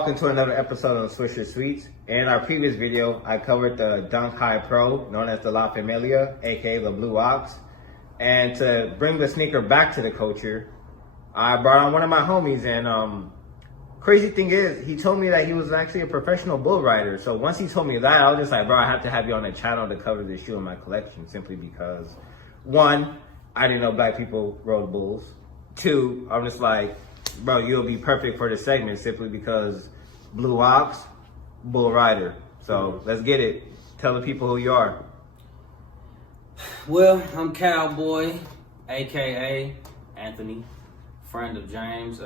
welcome to another episode of Swoosher Sweets. In our previous video, I covered the Dunk High Pro, known as the La Familia, aka the Blue Ox. And to bring the sneaker back to the culture, I brought on one of my homies. And crazy thing is, he told me that he was actually a professional bull rider. So once he told me that, I was just like, bro, I have to have you on the channel to cover this shoe in my collection, simply because, one, I didn't know black people rode bulls. Two, I'm just like, bro, you'll be perfect for this segment simply because Blue Ox, Bull Rider. So let's get it. Tell the people who you are. Well, I'm Cowboy, aka Anthony, friend of James.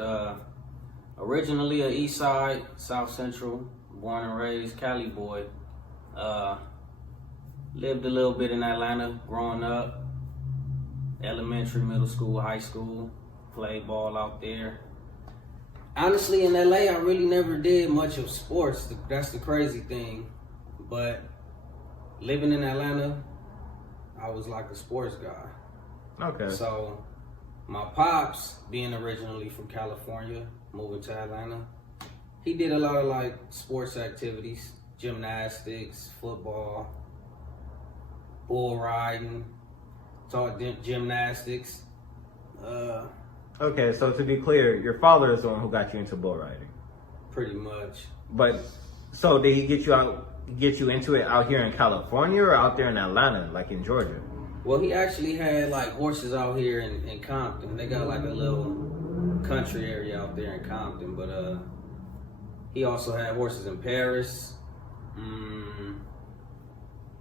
Originally a East Side, South Central, born and raised Cali boy. Lived a little bit in Atlanta growing up. Elementary, middle school, high school. Played ball out there. Honestly, in LA, I really never did much of sports. That's the crazy thing. But living in Atlanta, I was like a sports guy. Okay. So my pops, being originally from California, moving to Atlanta, he did a lot of like sports activities, gymnastics, football, bull riding, taught gymnastics. Okay, so to be clear, your father is the one who got you into bull riding. Pretty much. But so did he get you into it out here in California or out there in Atlanta, like in Georgia? Well, he actually had like horses out here in Compton. They got like a little country area out there in Compton, but he also had horses in Paris,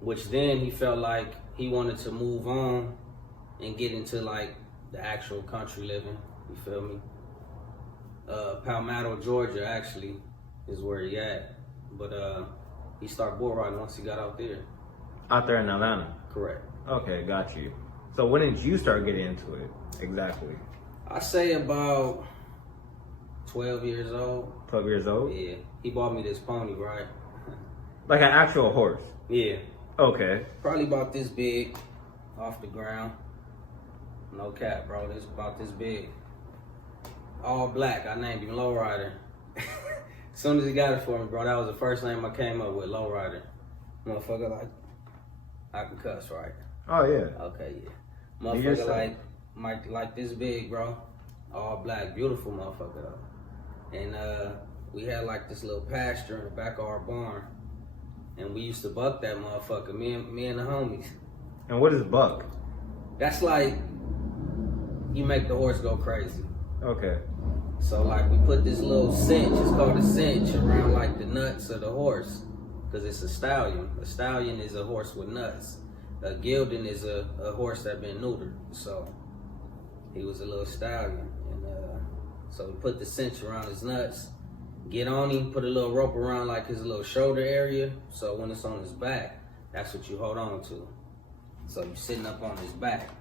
which then he felt like he wanted to move on and get into like the actual country living, you feel me? Palmetto, Georgia, actually, is where he at. But he started bull riding once he got out there. Out there in Atlanta? Correct. Okay, got you. So when did you start getting into it, exactly? I say about 12 years old. 12 years old? Yeah. He bought me this pony, right? Like an actual horse? Yeah. Okay. Probably about this big, off the ground. No cap, bro. This about this big. All black. I named him Lowrider. As soon as he got it for me, bro, that was the first name I came up with, Lowrider. Motherfucker, like, I can cuss, right? Oh, yeah. Okay, yeah. Motherfucker, like this big, bro. All black. Beautiful motherfucker, though. And we had, like, this little pasture in the back of our barn. And we used to buck that motherfucker, me and the homies. And what is buck? That's like, you make the horse go crazy. Okay. So like we put this little cinch, it's called a cinch, around like the nuts of the horse, because it's a stallion. A stallion is a horse with nuts. A gelding is a horse that been neutered. So he was a little stallion. And so we put the cinch around his nuts, get on him, put a little rope around like his little shoulder area. So when it's on his back, that's what you hold on to. So you're sitting up on his back.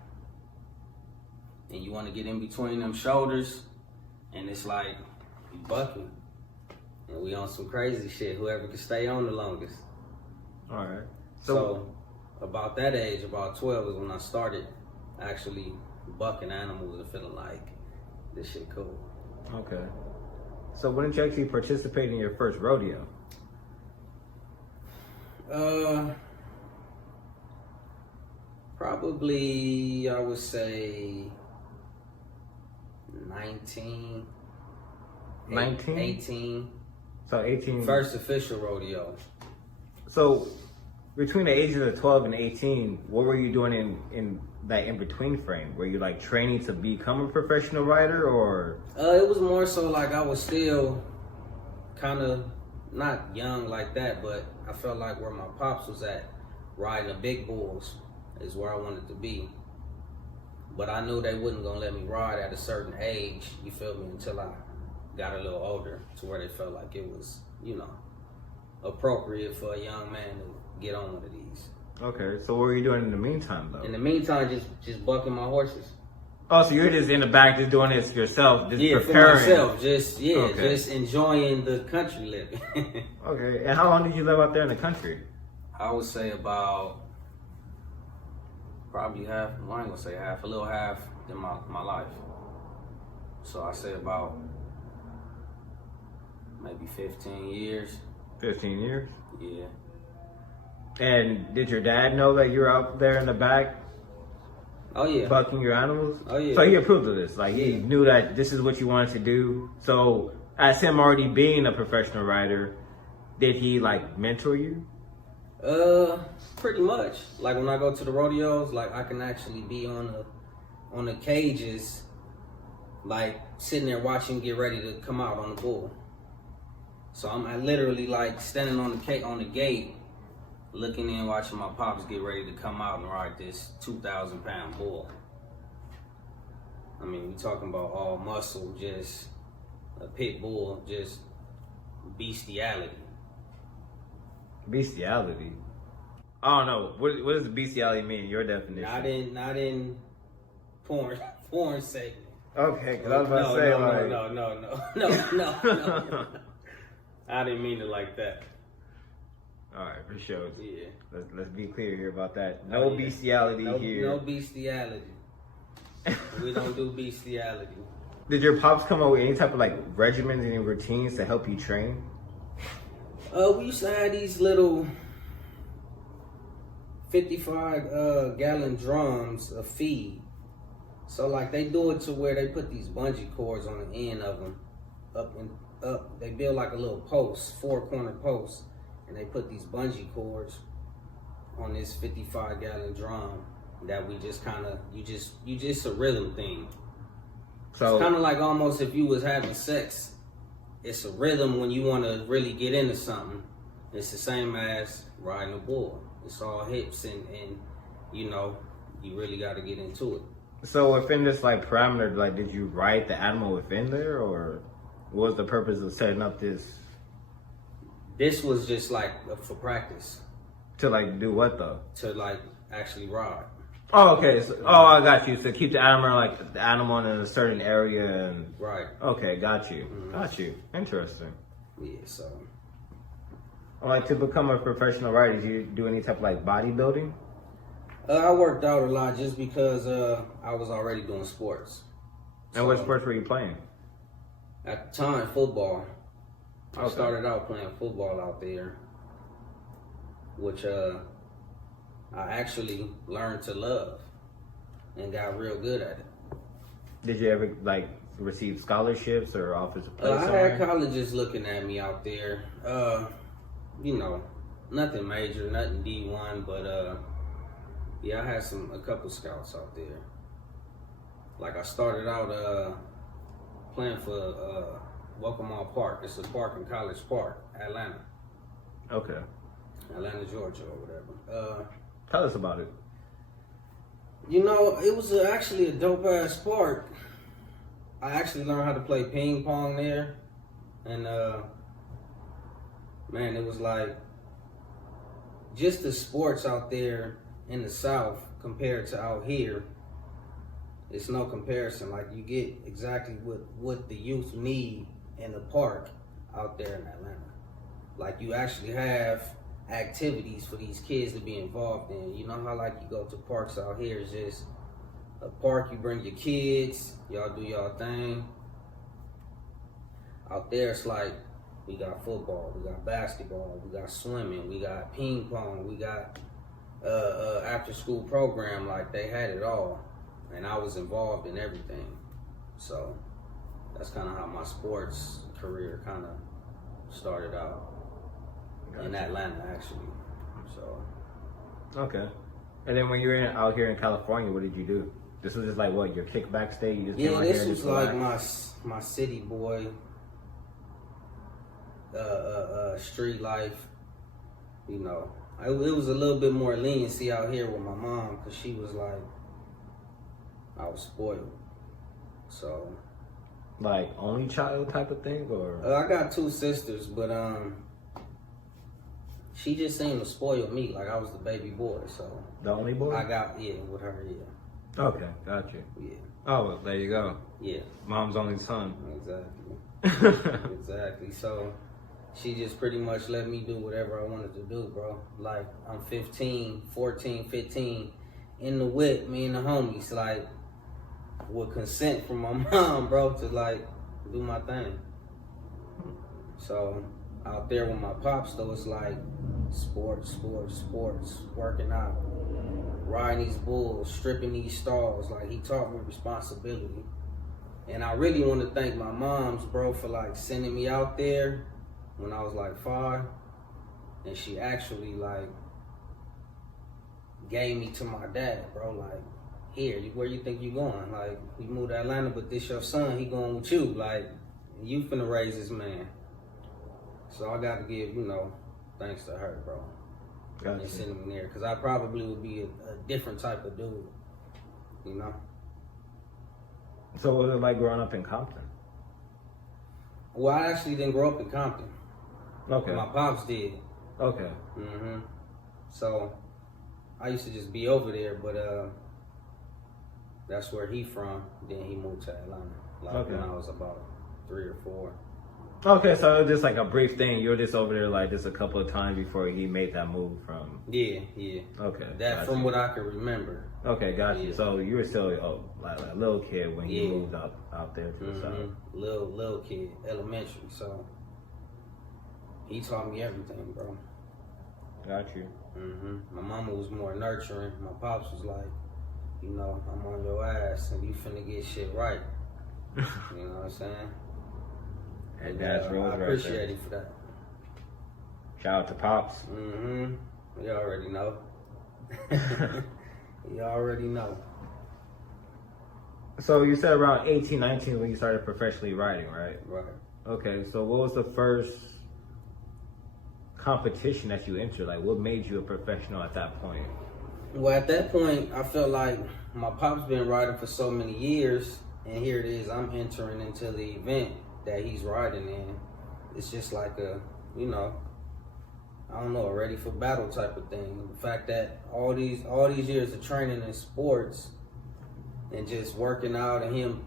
And you want to get in between them shoulders, and it's like you bucking. And we on some crazy shit, whoever can stay on the longest. All right. So about that age, about 12 is when I started actually bucking animals and feeling like this shit cool. Okay. So when did you actually participate in your first rodeo? Probably, I would say 19. 19? 18. So 18. First official rodeo. So between the ages of 12 and 18, what were you doing in that in-between frame? Were you like training to become a professional rider or? It was more so like I was still kind of not young like that, but I felt like where my pops was at, riding the big bulls, is where I wanted to be. But I knew they wasn't gonna let me ride at a certain age, you feel me, until I got a little older, to where they felt like it was, you know, appropriate for a young man to get on one of these. Okay, so what were you doing in the meantime though? In the meantime, just bucking my horses. Oh, so you're just in the back just doing this yourself, just preparing. For myself, just enjoying the country living. Okay, and how long did you live out there in the country? I would say about probably half, well, I ain't gonna say half, a little half in my life. So I say about maybe 15 years. 15 years? Yeah. And did your dad know that you were out there in the back Oh yeah. bucking your animals? Oh yeah. So he approved of this. Like he knew that this is what you wanted to do. So as him already being a professional rider, did he like mentor you? Pretty much. Like when I go to the rodeos, like I can actually be on the cages, like sitting there watching get ready to come out on the bull. So I literally like standing on the gate, looking in, watching my pops get ready to come out and ride this 2,000-pound bull. I mean, we talking about all muscle, just a pit bull, just bestiality. Bestiality? I don't know. What does bestiality mean? Your definition? Not in porn segment. Okay, because I was about to say no. I didn't mean it like that. All right, for sure. Yeah. Let's be clear here about that. No bestiality here. No bestiality. We don't do bestiality. Did your pops come up with any type of like regimens and routines to help you train? We used to have these little 55 gallon drums of feed. So like they do it to where they put these bungee cords on the end of them, up. They build like a little post, 4-corner post, and they put these bungee cords on this 55 gallon drum that we just kind of you just a rhythm thing. So it's kind of like almost if you was having sex. It's a rhythm when you want to really get into something. It's the same as riding a bull. It's all hips and you know, you really got to get into it. So within this like parameter, like did you ride the animal within there, or what was the purpose of setting up this? This was just like for practice. To like do what though? To like actually ride. Oh, okay. So, I got you. So keep the animal in a certain area and. Right. Okay, got you. Mm-hmm. Got you. Interesting. Yeah. So. Like to become a professional rider, did you do any type of like bodybuilding? I worked out a lot just because I was already doing sports. And what sports were you playing? At the time, football. I started out playing football out there, which I actually learned to love and got real good at it. Did you ever like receive scholarships or offers to play I somewhere? had colleges looking at me out there. You know, nothing major, nothing D1, but yeah, I had a couple scouts out there. Like I started out playing for Welcome Park. It's a park in College Park, Atlanta. Okay. Atlanta, Georgia, or whatever. Tell us about it. You know, it was actually a dope ass park. I actually learned how to play ping pong there, and man, it was like just the sports out there in the South compared to out here. It's no comparison. Like you get exactly what the youth need in the park out there in Atlanta. Like you actually have activities for these kids to be involved in. You know how like you go to parks out here, it's just a park, you bring your kids, y'all do y'all thing. Out there it's like we got football, we got basketball, we got swimming, we got ping pong, we got after school program. Like they had it all, and I was involved in everything. So that's kind of how my sports career kind of started out. Gotcha. In Atlanta, actually. So. Okay. And then when you were out here in California, what did you do? This was just like what, your kickback state? You just came out this here was like my city boy, street life. You know, it was a little bit more leniency out here with my mom because she was like, I was spoiled. So. Like only child type of thing, or? I got 2 sisters, but she just seemed to spoil me like I was the baby boy. So the only boy? I got with her, yeah. Okay, got you. Yeah. Oh, well, there you go. Yeah. Mom's only son. Exactly. Exactly. So she just pretty much let me do whatever I wanted to do, bro. Like I'm 15, in the whip, me and the homies, like with consent from my mom, bro, to like do my thing. So out there with my pops though, it's like sports, working out, riding these bulls, stripping these stalls. Like he taught me responsibility. And I really want to thank my moms, bro, for like sending me out there when I was like 5. And she actually like gave me to my dad, bro. Like, here, where you think you going? Like, you moved to Atlanta, but this your son, he going with you. Like, you finna raise this man. So I got to give, thanks to her, bro. Gotcha. And sending me there, because I probably would be a different type of dude, So what was it like growing up in Compton? Well, I actually didn't grow up in Compton. Okay. My pops did. Okay. So I used to just be over there, but that's where he from. Then he moved to Atlanta, like when I was about 3 or 4. Okay, so it was just like a brief thing. You were just over there like just a couple of times before he made that move from. Yeah. Okay. That from what I can remember. Okay, got you. Yeah. So you were still like a little kid when you moved out there to the south. Little kid, elementary. So he taught me everything, bro. Got you. My mama was more nurturing. My pops was like, I'm on your ass and you finna get shit right. You know what I'm saying? And that's Rose I right appreciate there. it for that. Shout out to Pops. You already know. You already know. So you said around 18, 19 when you started professionally riding, right? Right. Okay, so what was the first competition that you entered? Like, what made you a professional at that point? Well, at that point, I felt like my pop's been riding for so many years, and here it is, I'm entering into the event that he's riding in. It's just like a, I don't know, a ready for battle type of thing. The fact that all these years of training in sports and just working out and him,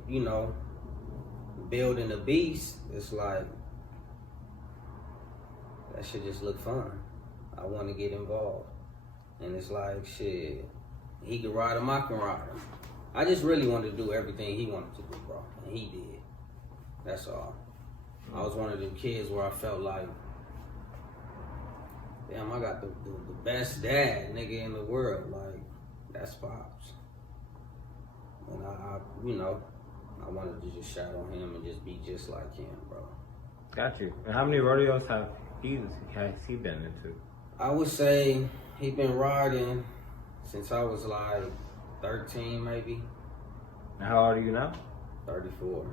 building a beast, it's like, that should just look fun. I want to get involved. And it's like, shit, he can ride him, I can ride him. I just really wanted to do everything he wanted to do, bro. And he did. That's all. I was one of them kids where I felt like, damn, I got the best dad, nigga, in the world. Like, that's Pops. And I wanted to just shout on him and just be just like him, bro. Got you. And how many rodeos has he been into? I would say he been riding since I was like 13, maybe. And how old are you now? 34.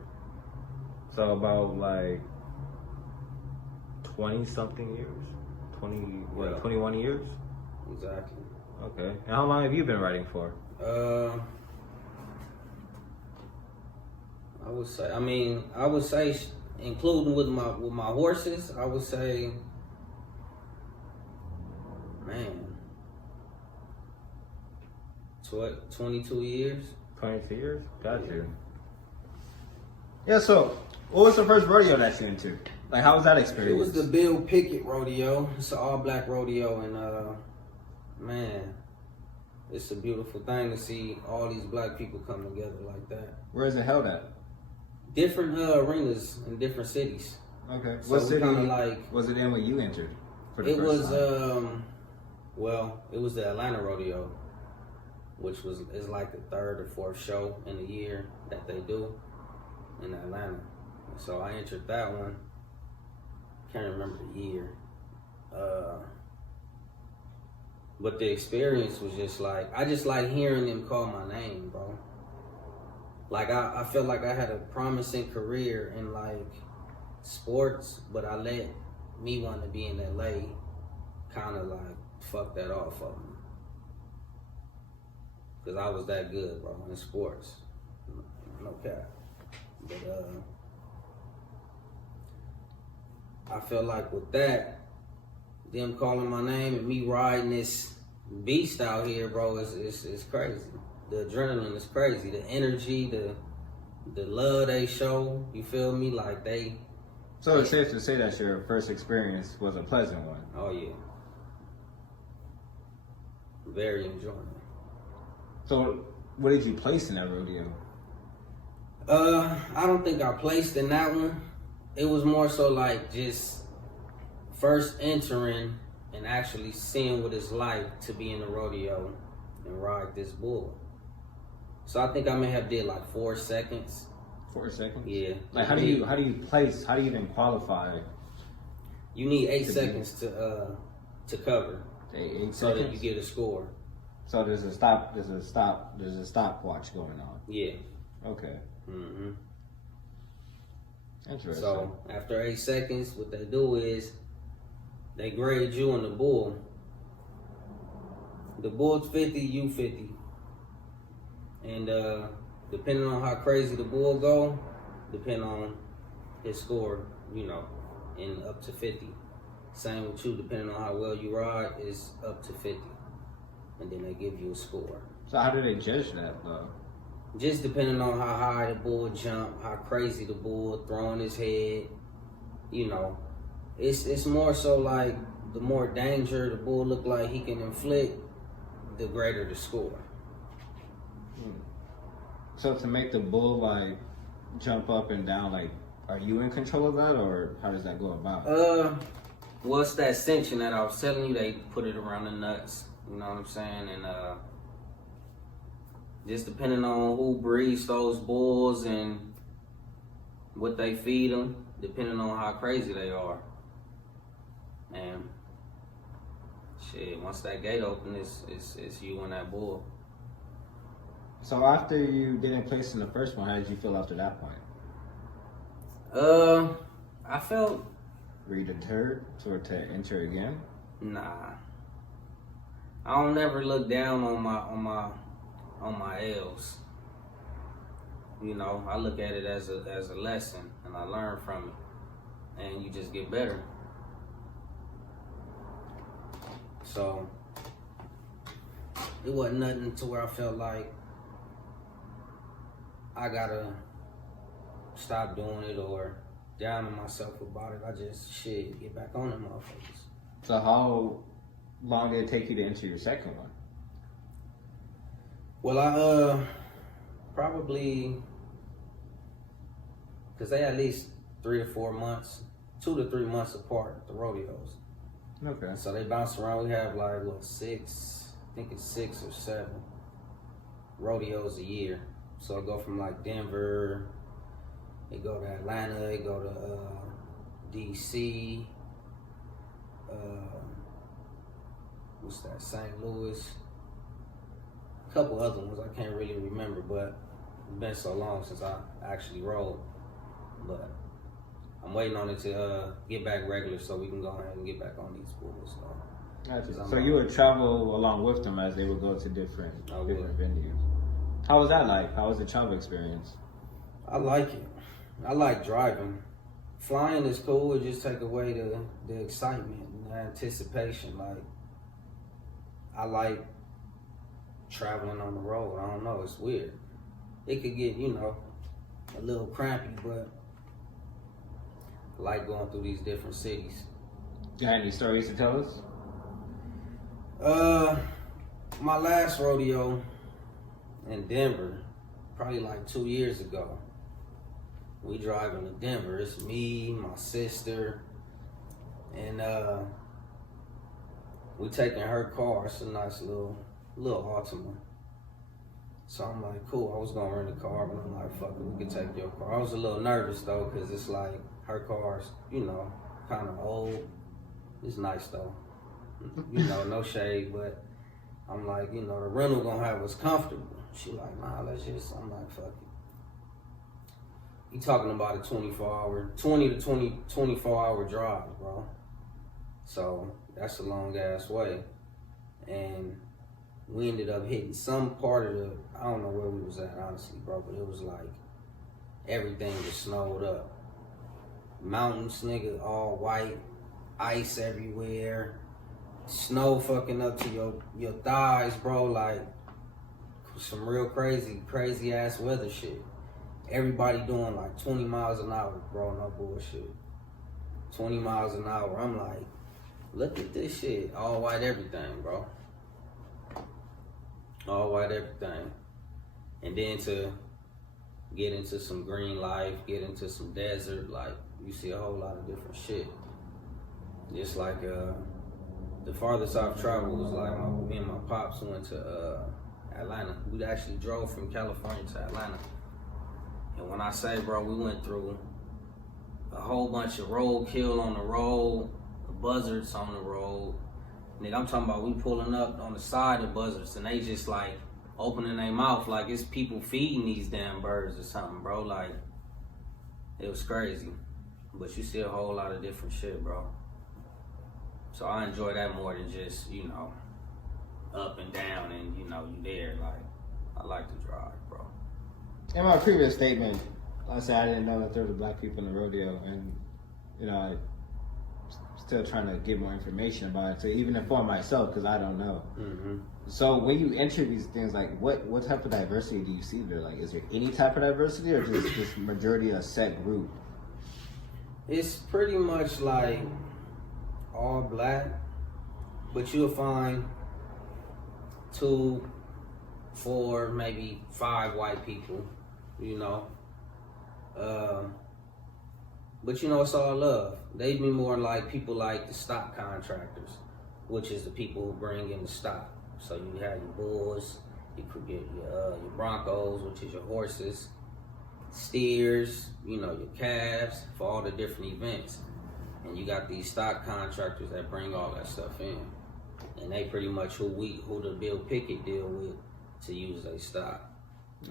So about like 20 something years? 21 years? Exactly. Okay. And how long have you been riding for? I would say including with my horses, I would say, man, 22 years. 22 years? Got you. Yeah, so what was the first rodeo that you into? Like, how was that experience? It was the Bill Pickett rodeo. It's an all-black rodeo, and man, it's a beautiful thing to see all these black people come together like that. Where is it held at? Different arenas in different cities. Okay. So what city was it in when you entered? For the it first was time? it was the Atlanta rodeo, which is like the 3rd or 4th show in a year that they do in Atlanta. So I entered that one. Can't remember the year. But the experience was just like, I just like hearing them call my name, bro. Like I felt like I had a promising career in like sports, but I let me want to be in LA kind of like fuck that off of me. Cause I was that good, bro, in sports. No cap. But I felt like with that, them calling my name and me riding this beast out here, bro, it's crazy. The adrenaline is crazy. The energy, the love they show, you feel me? Like they. So it's safe to say that your first experience was a pleasant one. Oh yeah. Very enjoyable. So what did you place in that rodeo? I don't think I placed in that one. it was more so like just first entering and actually seeing what it's like to be in the rodeo and ride this bull. So I think I may have did like 4 seconds. 4 seconds? Yeah. Like how do you place, how do you even qualify? You need 8 seconds to cover. 8 so seconds? that you get a score. So there's a stopwatch going on. Yeah. Okay. Mm-hmm. Interesting. So after 8 seconds, what they do is they grade you and the bull. The bull's 50, you 50. And depending on how crazy the bull go, depending on his score, you know, and up to 50. Same with you, depending on how well you ride, is up to 50. And then they give you a score. So how do they judge that though? Just depending on how high the bull jump, how crazy the bull throwing his head, you know. It's more so like the more danger the bull look like he can inflict, the greater the score. So to make the bull like jump up and down, like are you in control of that or how does that go about? Well, it's that cinching that I was telling you, they put it around the nuts, you know what I'm saying? And just depending on who breeds those bulls and what they feed them, depending on how crazy they are. And shit, once that gate open, it's you and that bull. So after you didn't place in the first one, how did you feel after that point? I felt... Were you deterred to enter again? Nah. I don't never look down on my L's. You know, I look at it as a lesson and I learn from it. And you just get better. So it wasn't nothing to where I felt like I gotta stop doing it or down on myself about it. I just get back on them motherfuckers. So how long did it take you to enter your second one? Well, I probably, cause they at least 3 to 4 months, 2 to 3 months apart, the rodeos. Okay. So they bounce around. We have like what, 6? I think it's 6 or 7 rodeos a year. So I go from like Denver, it go to Atlanta, it go to DC, what's that, St. Louis, a couple other ones I can't really remember, but it's been so long since I actually rode. But I'm waiting on it to get back regular so we can go ahead and get back on these bulls. Gotcha. So you would travel along with them as they would go to different venues. How was that like? How was the travel experience? I like it. I like driving. Flying is cool. It just take away the excitement and the anticipation. Like, I like traveling on the road. I don't know. It's weird. It could get, you know, a little crampy, but I like going through these different cities. You got any stories to tell us? My last rodeo in Denver, probably like 2 years ago. We driving to Denver. It's me, my sister, and we taking her car. It's a nice little Altima. So I'm like, cool. I was gonna rent a car, but I'm like, fuck it, we can take your car. I was a little nervous though, cause it's like her car's, you know, kind of old. It's nice though, you know, no shade, but I'm like, you know, the rental gonna have us comfortable. She like, nah, let's just. I'm like, fuck it. You talking about a 20 to 24 hour drive, bro. So that's a long ass way. And we ended up hitting some part of I don't know where we was at, honestly, bro, but it was like everything was snowed up. Mountains, nigga, all white, ice everywhere, snow fucking up to your thighs, bro, like some real crazy ass weather shit. Everybody doing like 20 miles an hour, bro, no bullshit. 20 miles an hour. I'm like, look at this shit. All white everything, bro. All white everything. And then to get into some green life, get into some desert, like, you see a whole lot of different shit. Just like the farthest I've traveled was like me and my pops went to Atlanta. We actually drove from California to Atlanta. And when I say, bro, we went through a whole bunch of roadkill on the road, buzzards on the road. Nigga, I'm talking about we pulling up on the side of buzzards and they just like opening their mouth like it's people feeding these damn birds or something, bro. Like, it was crazy. But you see a whole lot of different shit, bro. So I enjoy that more than just, you know, up and down and, you know, you there. Like, I like to drive, bro. In my previous statement, I said I didn't know that there were black people in the rodeo, and you know, I'm still trying to get more information about it to even inform myself because I don't know. Mm-hmm. So when you enter these things, like what type of diversity do you see there? Like, is there any type of diversity, or just majority a set group? It's pretty much like all black, but you'll find 2, 4, maybe 5 white people, you know. But you know, it's all love. They be more like people like the stock contractors, which is the people who bring in the stock. So you have your bulls, you could get your broncos, which is your horses, steers, you know, your calves for all the different events. And you got these stock contractors that bring all that stuff in. And they pretty much who the Bill Pickett deal with to use their stock.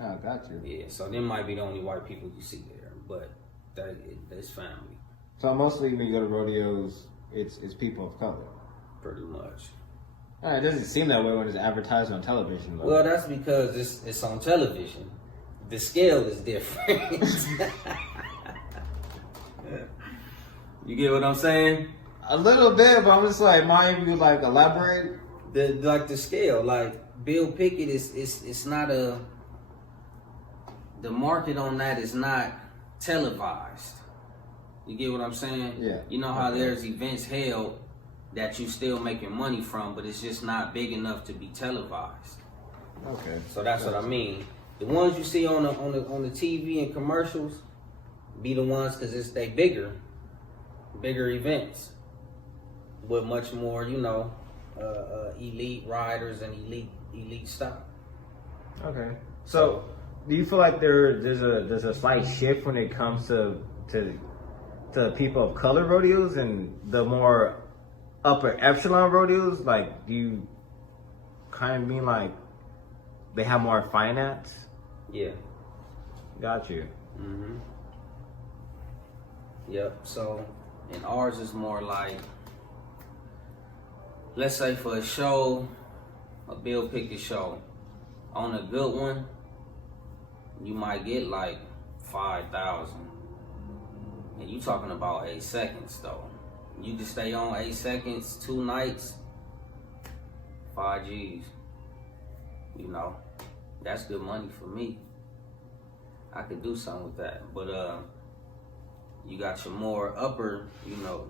Oh, got you. Yeah, so them might be the only white people you see there, but that's family. So mostly when you go to rodeos, it's people of color. Pretty much. It doesn't seem that way when it's advertised on television, though. Well, that's because it's on television. The scale is different. You get what I'm saying? A little bit, but I'm just like, mind you, like elaborate. The scale, like Bill Pickett it's not the market on that is not televised. You get what I'm saying? Yeah. You know how there's events held that you still making money from, but it's just not big enough to be televised. Okay. So that's what I mean. The ones you see on the TV and commercials be the ones because they bigger events with much more, you know, elite riders and elite stock. Okay. So, do you feel like there's a slight shift when it comes to people of color rodeos and the more upper echelon rodeos? Like, do you kind of mean like they have more finance? Yeah. Got you. Mm-hmm. Yep. So, and ours is more like, let's say for a show, a Bill Pickett show, on a good one, you might get like 5,000. And you talking about 8 seconds though. You can stay on 8 seconds, 2 nights, 5 G's. You know, that's good money for me. I could do something with that. But you got your more upper, you know,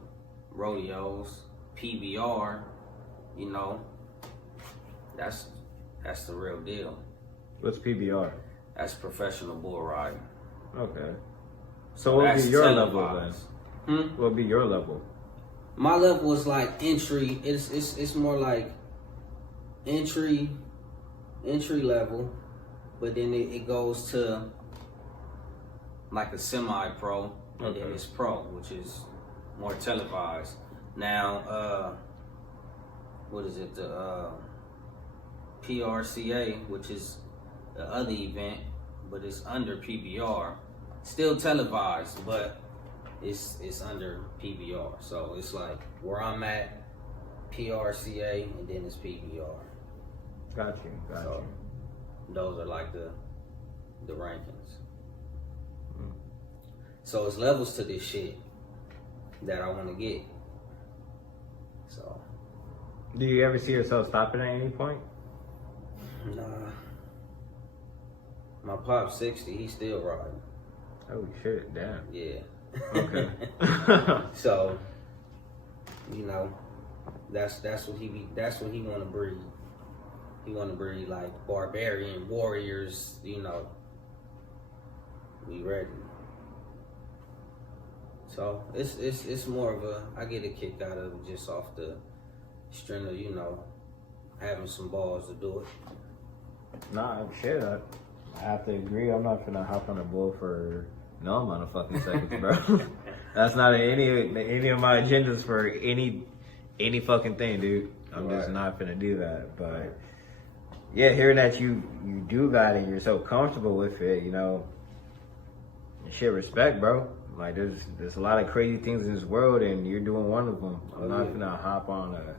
rodeos, PBR, you know, that's the real deal. What's PBR? That's professional bull riding. Okay. So what would be your level then? What would be your level? My level is like entry. It's more like entry level, but then it goes to like a semi-pro, and then it's pro, which is more televised. Now, what is it? The PRCA, which is the other event, but it's under PBR. Still televised, but it's under PBR. So it's like where I'm at, PRCA, and then it's PBR. Got you. So those are like the rankings. So it's levels to this shit that I want to get. So. Do you ever see yourself stopping at any point? Nah. My pop's 60, he's still riding. Oh shit, damn. Yeah. Okay. So, you know, that's what he wanna breed. He wanna breed like barbarian warriors, you know. We ready. So it's more of a, I get a kick out of it just off the strength of, you know, having some balls to do it. Nah, shit, I have to agree. I'm not finna hop on a bull for no amount of fucking seconds, bro. That's not any of my agendas for any fucking thing, dude. I'm just not finna do that. But yeah, hearing that you do that and you're so comfortable with it, you know, shit, respect, bro. Like there's a lot of crazy things in this world, and you're doing one of them. I'm not finna hop on a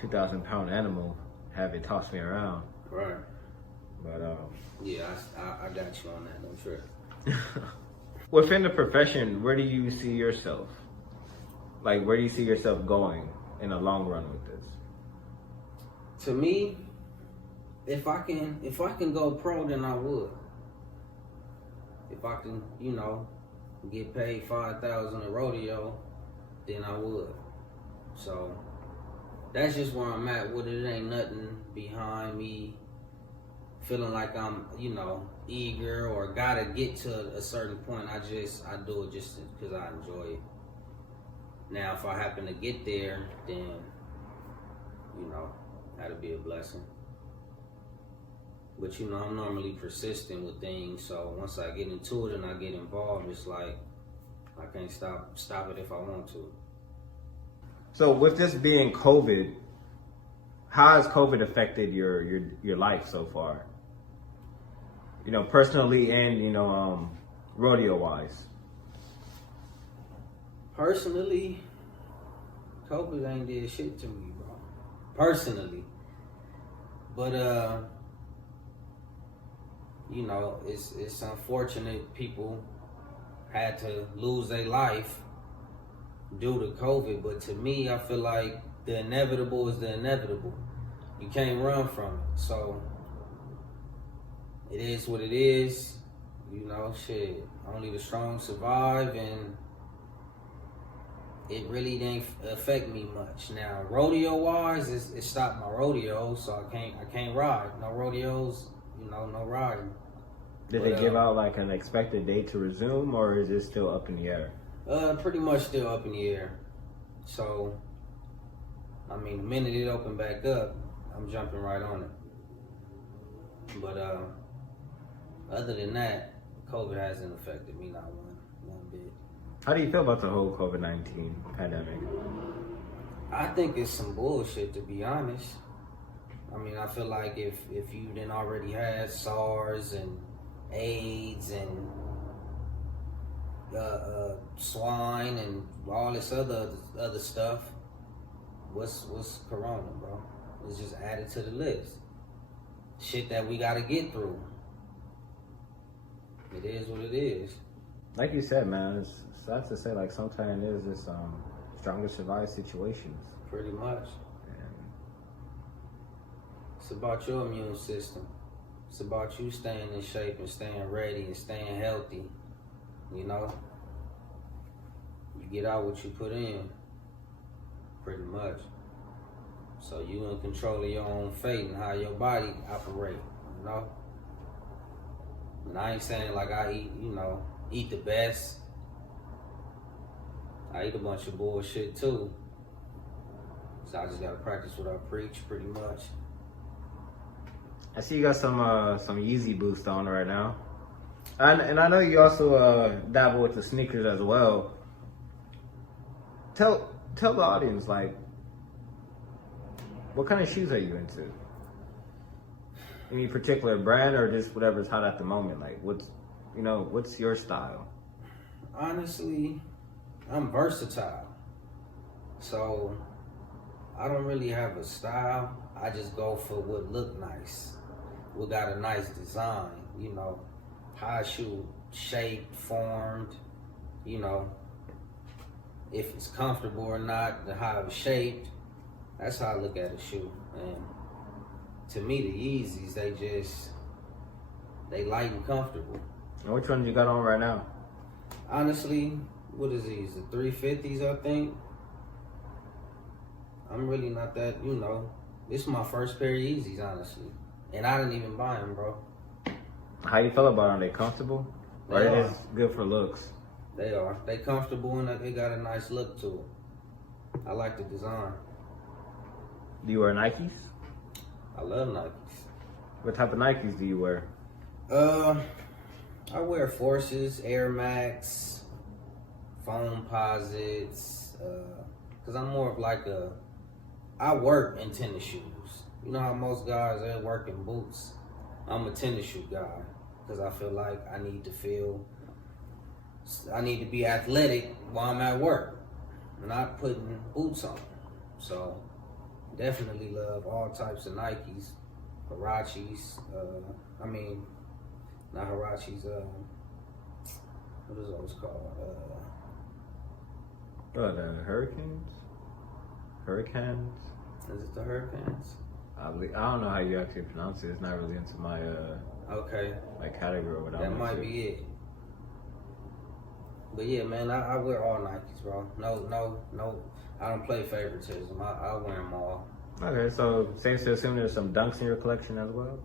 2,000-pound animal, have it toss me around. Right. But yeah, I got you on that. I'm sure. Within the profession, where do you see yourself? Like, where do you see yourself going in the long run with this? To me, if I can go pro, then I would. If I can, you know, get paid $5,000 a rodeo, then I would. So that's just where I'm at with it. Ain't nothing behind me feeling like I'm, you know, eager or gotta get to a certain point. I do it just because I enjoy it. Now, if I happen to get there, then, you know, that'll be a blessing. But, you know, I'm normally persistent with things, so once I get into it and I get involved, it's like I can't stop it if I want to. So with this being COVID, how has COVID affected your life so far? You know, personally and, you know, rodeo-wise. Personally, COVID ain't did shit to me, bro. Personally. But, you know, it's unfortunate people had to lose their life due to COVID. But to me, I feel like the inevitable is the inevitable. You can't run from it. So it is what it is. You know, shit. Only the strong survive, and it really didn't affect me much. Now, rodeo-wise, it stopped my rodeo, so I can't ride. No rodeos, you know, no riding. Did they give out like an expected date to resume, or is it still up in the air? Pretty much still up in the air. So, I mean, the minute it opened back up, I'm jumping right on it. But other than that, COVID hasn't affected me not one bit. How do you feel about the whole COVID-19 pandemic? I think it's some bullshit, to be honest. I mean, I feel like if you didn't already had SARS and AIDS and swine and all this other stuff, what's Corona, bro? It's just added to the list. Shit that we gotta get through. It is what it is. Like you said, man, it's sad to say, like, sometimes it is this stronger survive situations. Pretty much. And it's about your immune system. It's about you staying in shape and staying ready and staying healthy. You know? You get out what you put in. Pretty much. So you in control of your own fate and how your body operate, you know? And I ain't saying like I eat the best. I eat a bunch of bullshit too. So I just gotta practice what I preach, pretty much. I see you got some Yeezy boost on right now, and I know you also dabble with the sneakers as well. Tell the audience, like, what kind of shoes are you into? Any particular brand, or just whatever's hot at the moment? Like, what's your style? Honestly, I'm versatile. So I don't really have a style. I just go for what look nice. What got a nice design, you know, how a shoe shaped, formed, you know, if it's comfortable or not, how it was shaped. That's how I look at a shoe. And to me, the Yeezys, they light and comfortable. And which one you got on right now? Honestly, what is these? The 350s, I think. I'm really not that, you know. This is my first pair of Yeezys, honestly. And I didn't even buy them, bro. How you feel about them? Are they comfortable? Or it is good for looks? They are. They comfortable and they got a nice look to them. I like the design. Do you wear Nikes? I love Nikes. What type of Nikes do you wear? I wear Forces, Air Max, Foam Posits, cause I'm more of like I work in tennis shoes. You know how most guys, they work in boots. I'm a tennis shoe guy, cause I feel like I need to be athletic while I'm at work, not putting boots on. So definitely love all types of Nikes, Huaraches, not Huaraches, what is those called? The Hurricanes? Hurricanes? Is it the Hurricanes? I don't know how you actually pronounce it. It's not really into my Okay, like category or whatever. that might be it. But yeah, man, I wear all Nikes, bro. No, I don't play favoritism. I wear them all. Okay, so safe to assume there's some dunks in your collection as well?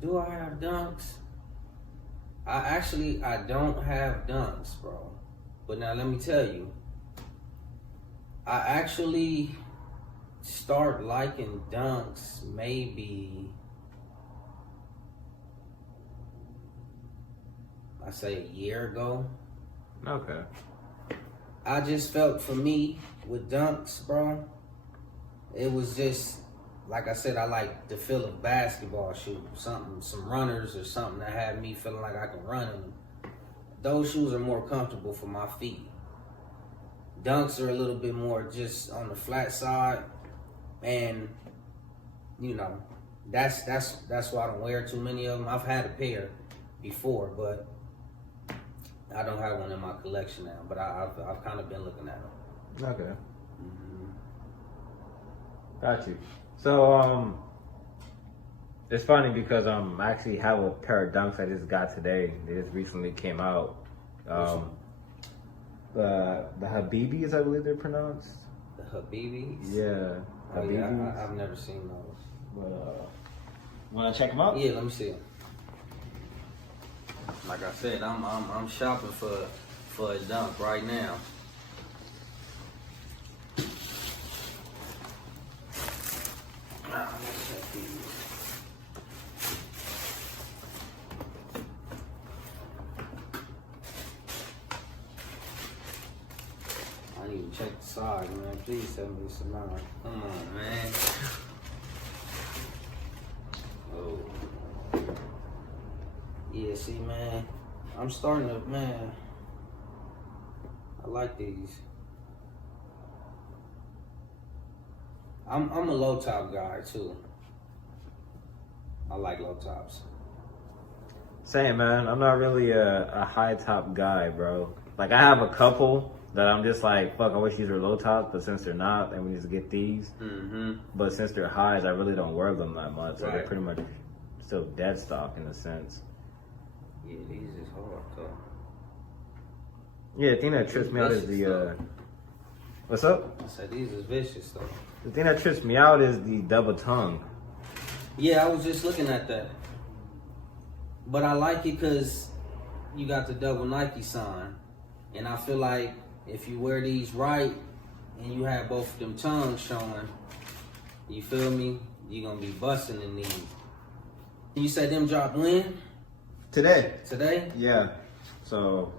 Do I have dunks? I don't have dunks, bro. But now let me tell you, I actually start liking dunks maybe, I say a year ago. Okay. I just felt for me with dunks, bro, it was just, like I said, I like the feel of basketball shoes, some runners or something that had me feeling like I can run in them. Those shoes are more comfortable for my feet. Dunks are a little bit more just on the flat side, and you know, that's why I don't wear too many of them. I've had a pair before, but I don't have one in my collection now. But I've kind of been looking at them. Okay. Got you. So it's funny because I actually have a pair of dunks I just got today. They just recently came out. The Habibis, I believe they're pronounced. The Habibis? Yeah. Oh, Habibis. yeah, I've never seen those. But, want to check them out? Yeah, let me see them. Like I said, I'm shopping for a dunk right now. Let's check these. I need to check the size, man. Please tell me it's a 9. Come on, man. Oh. Yeah, see, man. I'm starting to, man. I like these. I'm a low top guy too. I like low tops. Same, man. I'm not really a high top guy, bro. Like, I have a couple that I'm just like, fuck, I wish these were low tops, but since they're not, then we just get these. But since they're highs, I really don't wear them that much. So Right. they're pretty much still dead stock in a sense. Yeah, these is hard though. Yeah, the thing that trips me out is the what's up? I said these is vicious though. The thing that trips me out is the double tongue. Yeah, I was just looking at that. But I like it because you got the double Nike sign. And I feel like if you wear these right and you have both of them tongues showing, you feel me? You're going to be busting in these. You said them drop when? Today. Today? Yeah. So,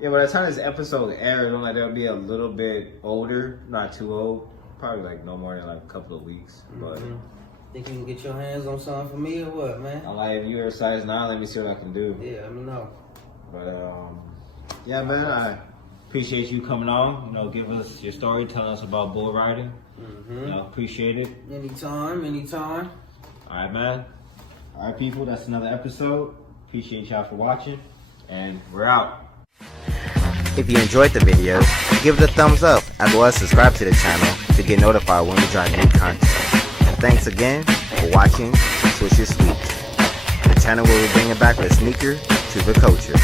yeah, by the time this episode airs, I'm like, they'll be a little bit older, not too old. Probably like no more than like a couple of weeks. But think you can get your hands on something for me or what, man? I'm like, if you're a size 9, let me see what I can do. Yeah, let me know. But yeah, man, I appreciate you coming on. You know, give us your story, telling us about bull riding. You know, appreciate it. Anytime. All right, man. All right, people, that's another episode. Appreciate y'all for watching, and we're out. If you enjoyed the video, give it a thumbs up as well as subscribe to the channel to get notified when we drop new content. And thanks again for watching Swoosher Sweets, the channel where we bring it back the sneaker to the culture.